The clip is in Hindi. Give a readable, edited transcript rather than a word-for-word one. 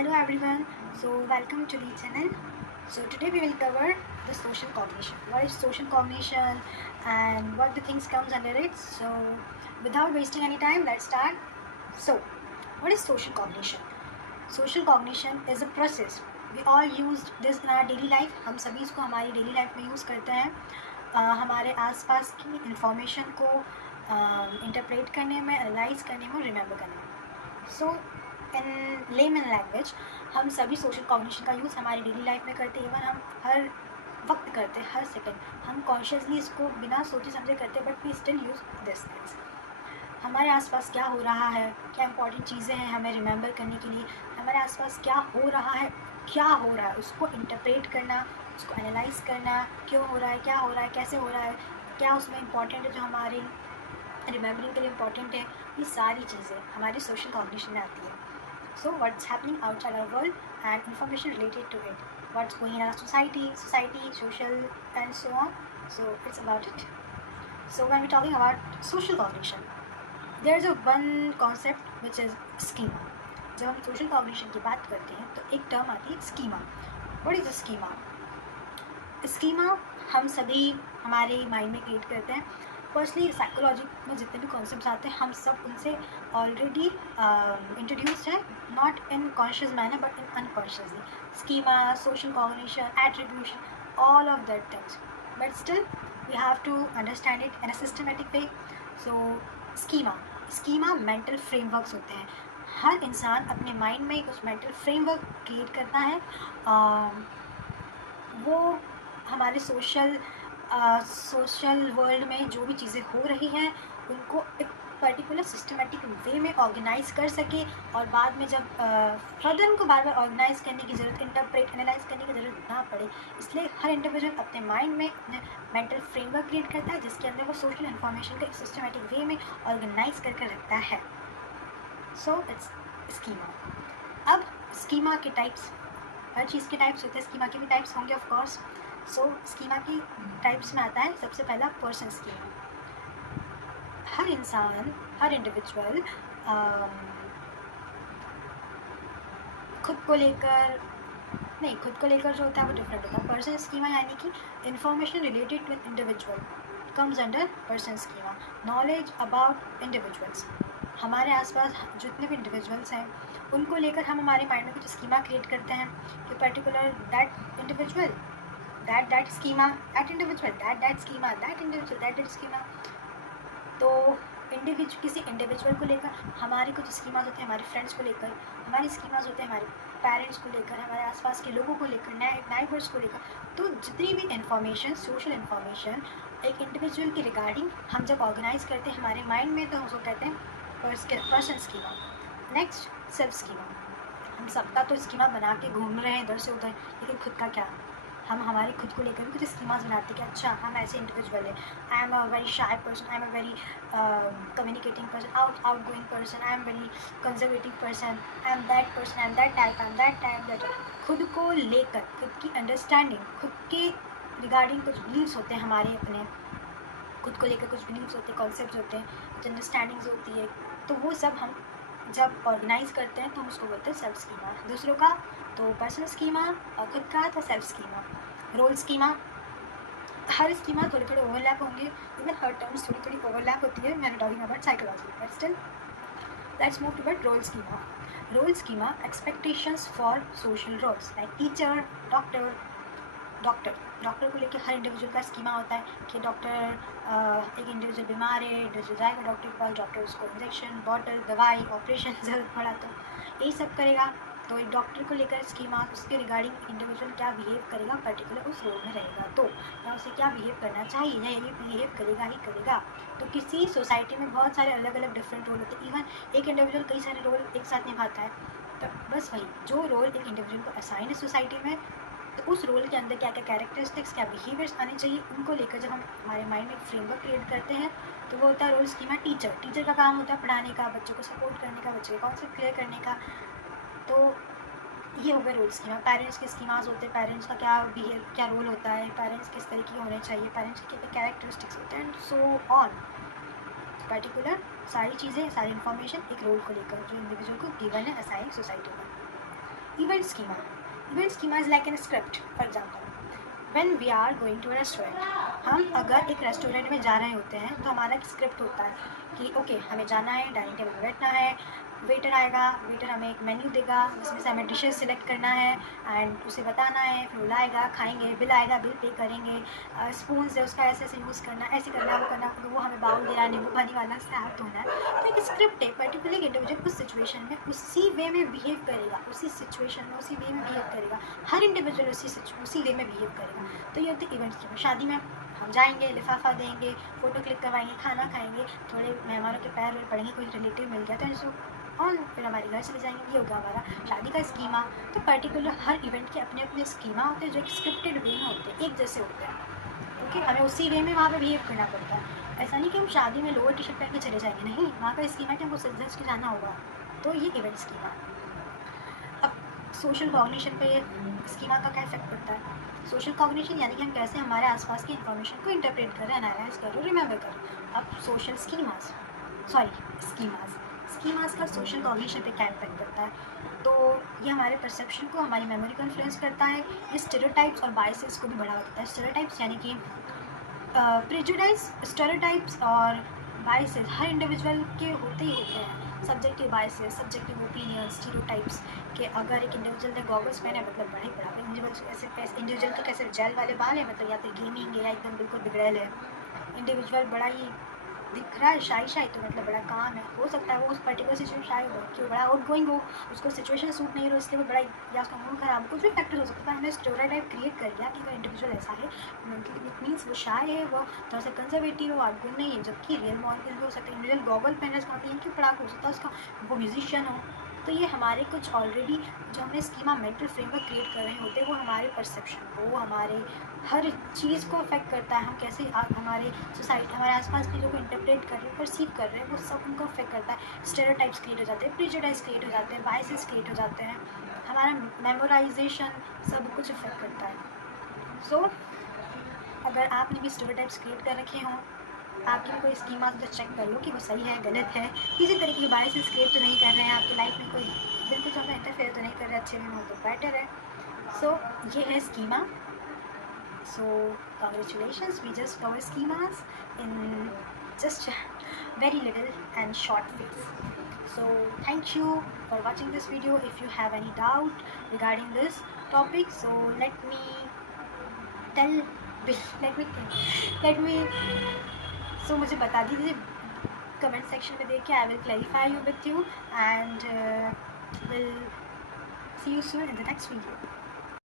Hello everyone, so welcome to the channel. So today we will cover the social cognition. What is social cognition and what the things comes under it. So without wasting any time, let's start. So what is social cognition? Social cognition is a process. We all use this in our daily life. हम सभी इसको हमारी डेली लाइफ में यूज़ करते हैं हमारे आसपास की इंफॉर्मेशन को इंटरप्रेट करने में, एनालाइज करने में, रिमेंबर करने में. सो इन लेमन लैंग्वेज हम सभी सोशल कॉग्निशन का यूज़ हमारी डेली लाइफ में करते हैं. इवन हम हर वक्त करते हैं, हर सेकंड हम कॉन्शियसली इसको बिना सोचे समझे करते हैं, but we still use this things. हमारे आसपास क्या हो रहा है, क्या इंपॉर्टेंट चीज़ें हैं हमें रिमेंबर करने के लिए, हमारे आसपास क्या हो रहा है, क्या हो रहा है उसको इंटरप्रेट करना, उसको एनालाइज करना, क्यों हो रहा है, क्या हो रहा है, कैसे हो रहा है, क्या उसमें इंपॉर्टेंट है जो हमारे रिमेंबरिंग के लिए इंपॉर्टेंट है. ये सारी चीज़ें हमारी सोशल कॉग्निशन में आती है. So what's happening outside our world and information related to it. What's going in our society, social and so on. So it's about it. So when we're talking about social cognition, there's a one concept which is schema. जब हम social cognition की बात करते हैं तो एक टर्म आती है schema. What is a schema? Schema हम सभी हमारे माइंड में क्रिएट करते हैं. फर्स्टली साइकोलॉजी में जितने भी कॉन्सेप्ट्स आते हैं हम सब उनसे ऑलरेडी इंट्रोड्यूस्ड है, not in conscious manner but in unconsciously. Schema, social cognition, attribution, all of that things, but still we have to understand it in a systematic way. So schema mental frameworks होते हैं. हर इंसान अपने माइंड में उस मेंटल फ्रेमवर्क क्रिएट करता है. वो हमारे सोशल वर्ल्ड में जो भी चीज़ें हो रही हैं उनको एक पर्टिकुलर सिस्टमेटिक वे में ऑर्गेनाइज कर सके, और बाद में जब फर्दर उनको बार बार ऑर्गेनाइज करने की ज़रूरत, इंटरप्रेट, एनालाइज करने की ज़रूरत ना पड़े. इसलिए हर इंडिविजुअल अपने माइंड में अपने मेंटल फ्रेमवर्क क्रिएट करता है जिसके अंदर वो सोशल इन्फॉर्मेशन को एक सिस्टमेटिक वे में ऑर्गेनाइज करके रखता है. So it's schema. अब स्कीमा के टाइप्स, हर चीज़ के टाइप्स होते हैं, स्कीमा के भी टाइप्स होंगे ऑफ कोर्स. सो स्कीमा की टाइप्स में आता है सबसे पहला पर्सन स्कीमा. हर इंसान, हर इंडिविजुअल खुद को लेकर जो होता है वो डिफरेंट होता है. पर्सन स्कीमा यानी कि information related to individual comes under person schema. Knowledge about individuals, हमारे आसपास जितने भी इंडिविजुअल्स हैं उनको लेकर हम हमारे माइंड में कुछ स्कीमा क्रिएट करते हैं कि particular that individual, that schema, that individual, that schema, that individual, that schema. तो किसी इंडिविजुअल को लेकर हमारे कुछ स्कीमाज होते हैं, हमारे फ्रेंड्स को लेकर हमारे स्कीमाज होते हैं, हमारे पेरेंट्स को लेकर, हमारे आसपास के लोगों को लेकर, नाइबर्स को लेकर. तो जितनी भी इंफॉर्मेशन, सोशल इन्फॉर्मेशन एक इंडिविजुअल की रिगार्डिंग हम जब ऑर्गेनाइज करते हैं हमारे माइंड में, तो हम उसको कहते हैं person schema. Next, self schema. हम सबका तो स्कीमा बना के घूम रहे हैं इधर से उधर, लेकिन खुद का क्या? हम हमारे खुद को लेकर भी कुछ स्कीमास बनाते हैं कि अच्छा हम ऐसे इंडिविजुअल हैं. I am a very shy person, I am a very communicating person, out going person, I am very conservative person, I am that person, I am that type, I am that type, that. खुद को लेकर, खुद की अंडरस्टैंडिंग, खुद के रिगार्डिंग कुछ बिलीव्स होते हैं हमारे अपने, खुद को लेकर कुछ बिलीव्स होते हैं, कॉन्सेप्ट होते हैं, कुछ अंडरस्टैंडिंग्स होती है. तो वो सब हम जब ऑर्गेनाइज करते हैं तो हम उसको बोलते हैं सेल्फ स्कीमा. दूसरों का तो पर्सनल स्कीमा और खुद का तो सेल्फ स्कीमा. रोल स्कीमा, हर स्कीमा थोड़े थोड़े ओवरलैप होंगे, इवन हर टर्म्स थोड़ी थोड़ी ओवरलैप होती है. मैंने talking about psychology, but still let's move to role schema. Role schema, expectations for social roles like teacher, doctor को लेकर हर इंडिविजुअल का स्कीमा होता है कि डॉक्टर, एक इंडिविजुअल बीमार है, इंडिविजुअल जाएगा डॉक्टर के पास, डॉक्टर उसको इंजेक्शन, बॉटल, दवाई, ऑपरेशन ज़रूरत पड़ा तो यही सब करेगा. तो एक डॉक्टर को लेकर स्कीमा, उसके रिगार्डिंग इंडिविजुअल क्या बिहेव करेगा पर्टिकुलर उस रोल में रहेगा, तो या उसे क्या बिहेव करना चाहिए, या ये बिहेव करेगा ही करेगा. तो किसी सोसाइटी में बहुत सारे अलग अलग डिफरेंट रोल होते हैं. इवन एक इंडिविजुअल कई सारे रोल एक साथ निभाता है. तो बस वही जो रोल एक इंडिविजुअल को असाइन है सोसाइटी में, तो उस रोल के अंदर क्या क्या कैरेक्टरिस्टिक्स, क्या बिहेवियर्स आने चाहिए, उनको लेकर जब हम हमारे माइंड में एक फ्रेमवर्क क्रिएट करते हैं तो वो होता है रोल स्कीमा. टीचर का काम होता है पढ़ाने का, बच्चों को सपोर्ट करने का, बच्चों के कॉन्सेप्ट क्लियर करने का. तो ये हो गया रोल स्कीमा. पेरेंट्स के स्कीमास होते हैं, पेरेंट्स का क्या रोल होता है, पेरेंट्स किस तरीके के होने चाहिए, पेरेंट्स के क्या कैरेक्टरिस्टिक्स होते हैं, एंड सो ऑन. पर्टिकुलर सारी चीज़ें, सारी इन्फॉर्मेशन एक रोल को लेकर जो इंडिविजुअल को गिवन है असाइन सोसाइटी में. event schema. Event schema is like a script. For example, when we are going to a restaurant, हम अगर एक रेस्टोरेंट में जा रहे होते हैं तो हमारा एक स्क्रिप्ट होता है कि ओके हमें जाना है, डाइनिंग टेबल पर बैठना है, वेटर आएगा, वेटर हमें एक मेन्यू देगा जिसमें से हमें डिशेस सिलेक्ट करना है एंड उसे बताना है, फिर वो लाएगा, खाएंगे, बिल आएगा, बिल पे करेंगे, स्पून से उसका ऐसे ऐसे यूज़ करना है, ऐसे करना है, वो करना है, वो हमें बाउल देना है, नींबू पानी वाला से हाथ धोना है। तो एक स्क्रिप्ट है, पर्टिकुलर इंडिविजुअल उस सिचुएशन में उसी वे में बिहेव करेगा, उसी सिचुएशन में उसी वे में बिहेव करेगा, हर इंडिविजुअल उसी वे में बिहेव करेगा। तो ये होती है इवेंट्स की। शादी में हम जाएंगे, लिफाफा देंगे, फ़ोटो क्लिक करवाएंगे, खाना खाएंगे, थोड़े मेहमानों के पैर वैर पड़ेंगे, कोई रिलेटिव मिल गया तो ऐसे और फिर हमारे घर चले जाएंगे। ये होगा हमारा शादी का स्कीमा। तो पर्टिकुलर हर इवेंट के अपने अपने स्कीमा होते हैं जो एक स्क्रिप्टेड वे में होते हैं, एक जैसे होते हैं। ओके, हमें उसी वे में वहाँ पे बिहेव करना पड़ता है। ऐसा नहीं कि हम शादी में लोअर टी शर्ट पहन के चले जाएंगे, नहीं, वहाँ का स्कीमा है कि हमको सज के जाना होगा। तो ये इवेंट स्कीमा। अब सोशल कॉग्निशन पे स्कीमा का क्या इफेक्ट पड़ता है? सोशल कॉग्निशन यानी कि हम कैसे हमारे आसपास की इन्फॉर्मेशन को इंटरप्रेट करें, एनालाइज करें, रिमेंबर करें। अब सोशल स्कीमास का सोशल कॉग्निशन पे क्या इम्पैक्ट पड़ता है? तो ये हमारे परसेप्शन को, हमारी मेमोरी को इन्फ्लुएंस करता है। ये स्टेरियोटाइप्स और बायसेस को भी बढ़ावा देता है। स्टेरियोटाइप्स यानी कि प्रेजुडाइज, स्टेरियोटाइप्स और बायसेस हर इंडिविजुअल के होते ही होते हैं। Subjective biases, subjective opinions, stereotypes के अगर एक इंडिविजुअल ने गॉगल्स पहने मतलब बड़ा ही बड़ा, इंडिविजुअल के कैसे जेल वाले बाल है, मतलब या फिर गेमिंग है या एकदम बिल्कुल बिगड़ेल है, इंडिविजुअल बड़ा ही दिख रहा है शाई तो मतलब बड़ा काम है, हो सकता है वो उस पर्टिकुलर सिचुएशन शाय हो कि वो बड़ा आउट गोइंग हो, उसको सिचुएशन सूट नहीं हो, इसलिए वो बड़ा, या उसका मूड खराब, कुछ भी फैक्टर हो सकता है। हमने स्टेरियोटाइप क्रिएट कर दिया कि कोई इंडिविजुअल ऐसा है, इट मीन्स वो शाय है, वो थोड़ा सा कंजर्वेटिव है, आउट गोइंग नहीं है। जबकि रियल मॉडल भी हो सकता है, इंडिविजुअल गॉगल पहनने इसका मतलब कि पढ़ा हो सकता है उसका, वो म्यूजिशियन हो। तो ये हमारे कुछ ऑलरेडी जो हमने स्कीमा मेंटल फ्रेमवर्क क्रिएट कर रहे होते हैं, वो हमारे परसेप्शन को, हमारे हर चीज़ को अफेक्ट करता है। हम कैसे हमारे सोसाइटी, हमारे आसपास की चीज़ों को इंटरप्रेट कर रहे हैं, परसीव कर रहे हैं, वो सब उनको अफेक्ट करता है। स्टेरियोटाइप्स क्रिएट हो जाते हैं, प्रेजुडाइज क्रिएट हो जाते हैं, बायसेस क्रिएट हो जाते हैं, हमारा मेमोराइजेशन सब कुछ अफेक्ट करता है। सो अगर आपने भी स्टेरियोटाइप्स क्रिएट कर रखे हों, आपकी कोई स्कीमा तो चेक कर लो कि वो सही है, गलत है, किसी तरीके की बायसेस क्रिएट तो नहीं कर रहे हैं, आपकी लाइफ में कोई बिल्कुल ज़्यादा इंटरफेयर तो नहीं कर रहे, अच्छे में हो तो बेटर है। सो ये है schema. So congratulations, we just cover schemas in just very little and short ways. So thank you for watching this video. If you have any doubt regarding this topic, so let me so मुझे बता दीजिए कमेंट सेक्शन में देख के, I will clarify you with you and will see you soon in the next video.